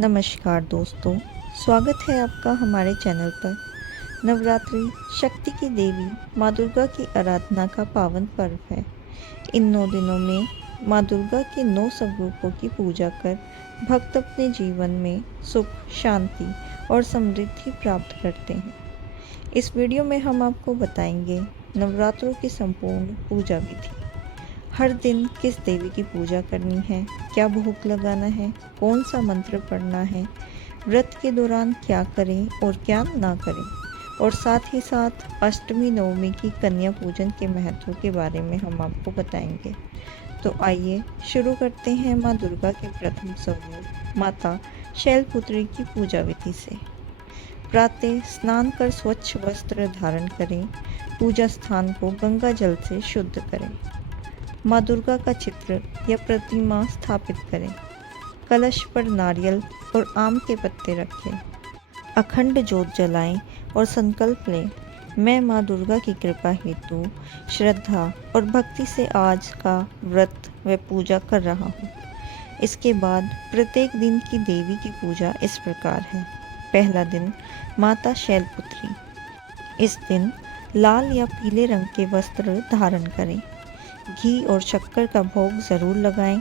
नमस्कार दोस्तों, स्वागत है आपका हमारे चैनल पर। नवरात्रि शक्ति की देवी माँ दुर्गा की आराधना का पावन पर्व है। इन 9 दिनों में माँ दुर्गा के 9 स्वरूपों की पूजा कर भक्त अपने जीवन में सुख, शांति और समृद्धि प्राप्त करते हैं। इस वीडियो में हम आपको बताएंगे नवरात्रों की संपूर्ण पूजा विधि। हर दिन किस देवी की पूजा करनी है, क्या भोग लगाना है, कौन सा मंत्र पढ़ना है, व्रत के दौरान क्या करें और क्या ना करें, और साथ ही साथ अष्टमी नवमी की कन्या पूजन के महत्व के बारे में हम आपको बताएंगे। तो आइए शुरू करते हैं माँ दुर्गा के प्रथम स्वरूप माता शैलपुत्री की पूजा विधि से। प्रातः स्नान कर स्वच्छ वस्त्र धारण करें। पूजा स्थान को गंगा जल से शुद्ध करें। माँ दुर्गा का चित्र या प्रतिमा स्थापित करें। कलश पर नारियल और आम के पत्ते रखें। अखंड जोत जलाएं और संकल्प लें, मैं माँ दुर्गा की कृपा हेतु श्रद्धा और भक्ति से आज का व्रत व पूजा कर रहा हूँ। इसके बाद प्रत्येक दिन की देवी की पूजा इस प्रकार है। पहला दिन माता शैलपुत्री। इस दिन लाल या पीले रंग के वस्त्र धारण करें। घी और शक्कर का भोग ज़रूर लगाएं।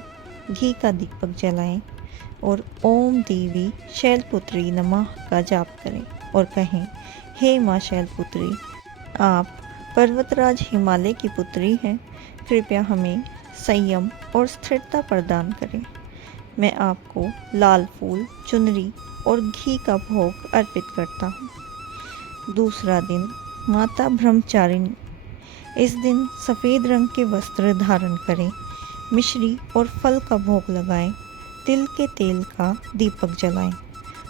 घी का दीपक जलाएं और ओम देवी शैलपुत्री नमः का जाप करें और कहें, हे माँ शैलपुत्री, आप पर्वतराज हिमालय की पुत्री हैं। कृपया हमें संयम और स्थिरता प्रदान करें। मैं आपको लाल फूल, चुनरी और घी का भोग अर्पित करता हूँ। दूसरा दिन माता ब्रह्मचारिणी। इस दिन सफ़ेद रंग के वस्त्र धारण करें। मिश्री और फल का भोग लगाएं। तिल के तेल का दीपक जलाएं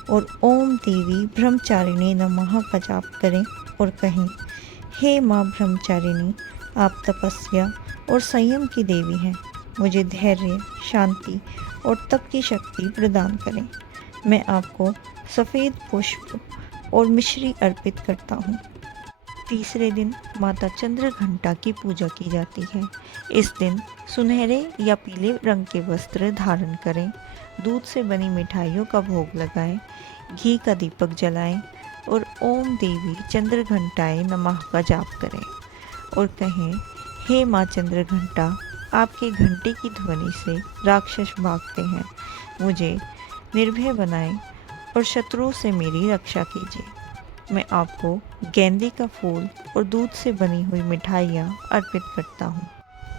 और ओम देवी ब्रह्मचारिणी नमः का जाप करें और कहें, हे माँ ब्रह्मचारिणी, आप तपस्या और संयम की देवी हैं। मुझे धैर्य, शांति और तप की शक्ति प्रदान करें। मैं आपको सफ़ेद पुष्प और मिश्री अर्पित करता हूँ। तीसरे दिन माता चंद्रघंटा की पूजा की जाती है। इस दिन सुनहरे या पीले रंग के वस्त्र धारण करें। दूध से बनी मिठाइयों का भोग लगाएं। घी का दीपक जलाएं और ओम देवी चंद्रघंटाए नमः का जाप करें और कहें, हे माँ चंद्रघंटा, आपके घंटे की ध्वनि से राक्षस भागते हैं। मुझे निर्भय बनाएं और शत्रुओं से मेरी रक्षा कीजिए। मैं आपको गेंदे का फूल और दूध से बनी हुई मिठाइयाँ अर्पित करता हूँ।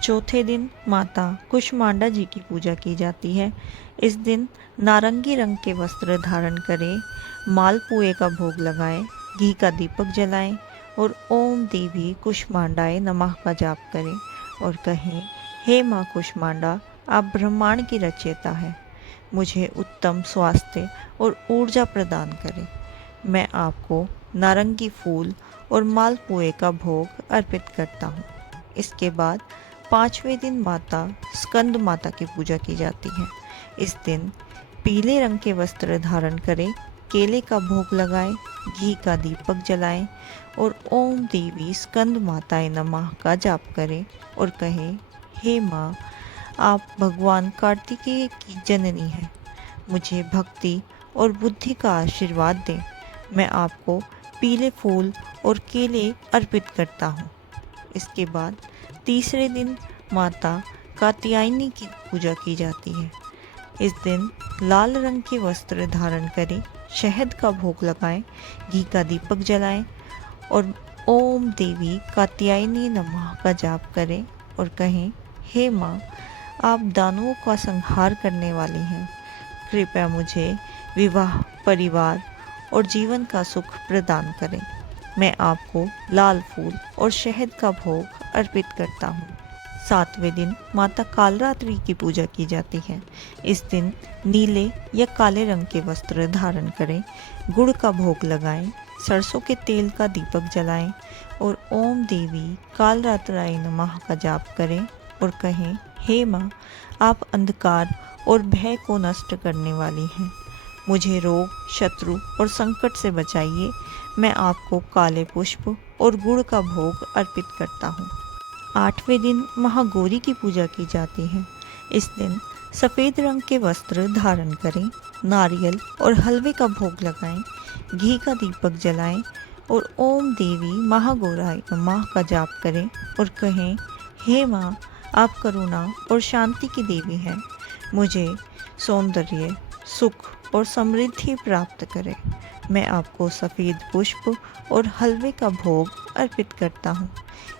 चौथे दिन माता कुष्मांडा जी की पूजा की जाती है। इस दिन नारंगी रंग के वस्त्र धारण करें। मालपुए का भोग लगाएं। घी का दीपक जलाएं और ओम देवी कुष्मांडाए नमः का जाप करें और कहें, हे माँ कुष्मांडा, आप ब्रह्मांड की रचयिता हैं। मुझे उत्तम स्वास्थ्य और ऊर्जा प्रदान करें। मैं आपको नारंगी फूल और मालपुए का भोग अर्पित करता हूँ। इसके बाद पाँचवें दिन माता स्कंद माता की पूजा की जाती है। इस दिन पीले रंग के वस्त्र धारण करें। केले का भोग लगाएं। घी का दीपक जलाएं और ओम देवी स्कंद माताए नमः का जाप करें और कहें, हे माँ, आप भगवान कार्तिकेय की जननी हैं। मुझे भक्ति और बुद्धि का आशीर्वाद दें। मैं आपको पीले फूल और केले अर्पित करता हूँ। इसके बाद तीसरे दिन माता कात्यायनी की पूजा की जाती है। इस दिन लाल रंग के वस्त्र धारण करें। शहद का भोग लगाएं। घी का दीपक जलाएं और ओम देवी कात्यायनी नमः का जाप करें और कहें, हे माँ, आप दानवों का संहार करने वाली हैं। कृपया मुझे विवाह, परिवार और जीवन का सुख प्रदान करें। मैं आपको लाल फूल और शहद का भोग अर्पित करता हूँ। सातवें दिन माता कालरात्रि की पूजा की जाती है। इस दिन नीले या काले रंग के वस्त्र धारण करें। गुड़ का भोग लगाएं। सरसों के तेल का दीपक जलाएं और ओम देवी कालरात्राय नमः का जाप करें और कहें, हे माँ, आप अंधकार और भय को नष्ट करने वाली हैं। मुझे रोग, शत्रु और संकट से बचाइए। मैं आपको काले पुष्प और गुड़ का भोग अर्पित करता हूँ। आठवें दिन महागौरी की पूजा की जाती है। इस दिन सफ़ेद रंग के वस्त्र धारण करें। नारियल और हलवे का भोग लगाएं, घी का दीपक जलाएं और ओम देवी महागौराय नमः का जाप करें और कहें, हे माँ, आप करुणा और शांति की देवी हैं, मुझे सौंदर्य, सुख और समृद्धि प्राप्त करें। मैं आपको सफ़ेद पुष्प और हलवे का भोग अर्पित करता हूँ।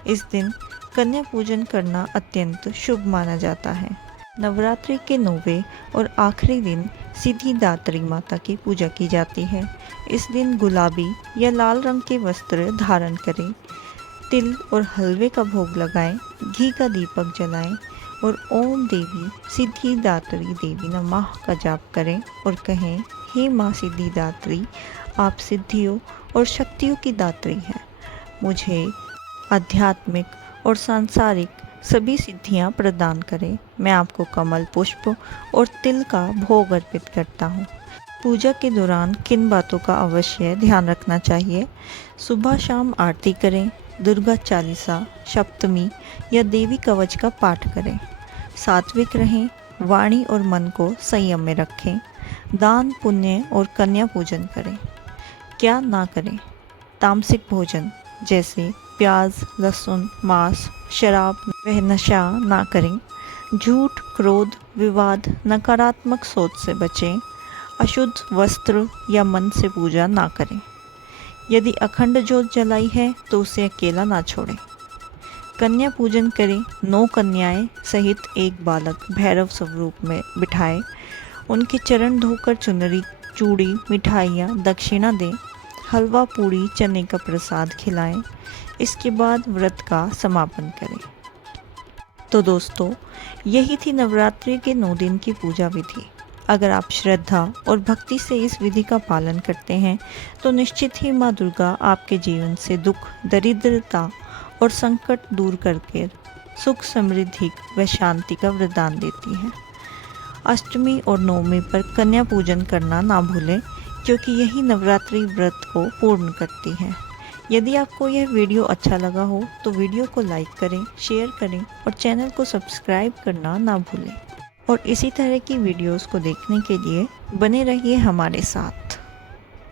इस दिन कन्या पूजन करना अत्यंत शुभ माना जाता है। नवरात्रि के 9वें और आखिरी दिन सिद्धिदात्री माता की पूजा की जाती है। इस दिन गुलाबी या लाल रंग के वस्त्र धारण करें, तिल और हलवे का भोग लगाएं, घी का दीपक जलाएं और ओम देवी सिद्धिदात्री देवी नमः का जाप करें और कहें, हे माँ सिद्धिदात्री, आप सिद्धियों और शक्तियों की दात्री हैं, मुझे आध्यात्मिक और सांसारिक सभी सिद्धियां प्रदान करें। मैं आपको कमल पुष्प और तिल का भोग अर्पित करता हूँ। पूजा के दौरान किन बातों का अवश्य ध्यान रखना चाहिए? सुबह शाम आरती करें, दुर्गा चालीसा, सप्तमी या देवी कवच का पाठ करें। सात्विक रहें, वाणी और मन को संयम में रखें। दान पुण्य और कन्या पूजन करें। क्या ना करें? तामसिक भोजन जैसे प्याज, लहसुन, मांस, शराब व नशा ना करें। झूठ, क्रोध, विवाद, नकारात्मक सोच से बचें। अशुद्ध वस्त्र या मन से पूजा ना करें। यदि अखंड ज्योत जलाई है तो उसे अकेला ना छोड़ें। कन्या पूजन करें। 9 कन्याएं सहित एक बालक भैरव स्वरूप में बिठाएं। उनके चरण धोकर चुनरी, चूड़ी, मिठाइयाँ, दक्षिणा दें। हलवा, पूड़ी, चने का प्रसाद खिलाएं। इसके बाद व्रत का समापन करें। तो दोस्तों, यही थी नवरात्रि के 9 दिन की पूजा विधि। अगर आप श्रद्धा और भक्ति से इस विधि का पालन करते हैं तो निश्चित ही माँ दुर्गा आपके जीवन से दुख, दरिद्रता और संकट दूर करके सुख, समृद्धि व शांति का वरदान देती है। अष्टमी और नवमी पर कन्या पूजन करना ना भूलें, क्योंकि यही नवरात्रि व्रत को पूर्ण करती है। यदि आपको यह वीडियो अच्छा लगा हो तो वीडियो को लाइक करें, शेयर करें और चैनल को सब्सक्राइब करना ना भूलें। और इसी तरह की वीडियोस को देखने के लिए बने रहिए हमारे साथ।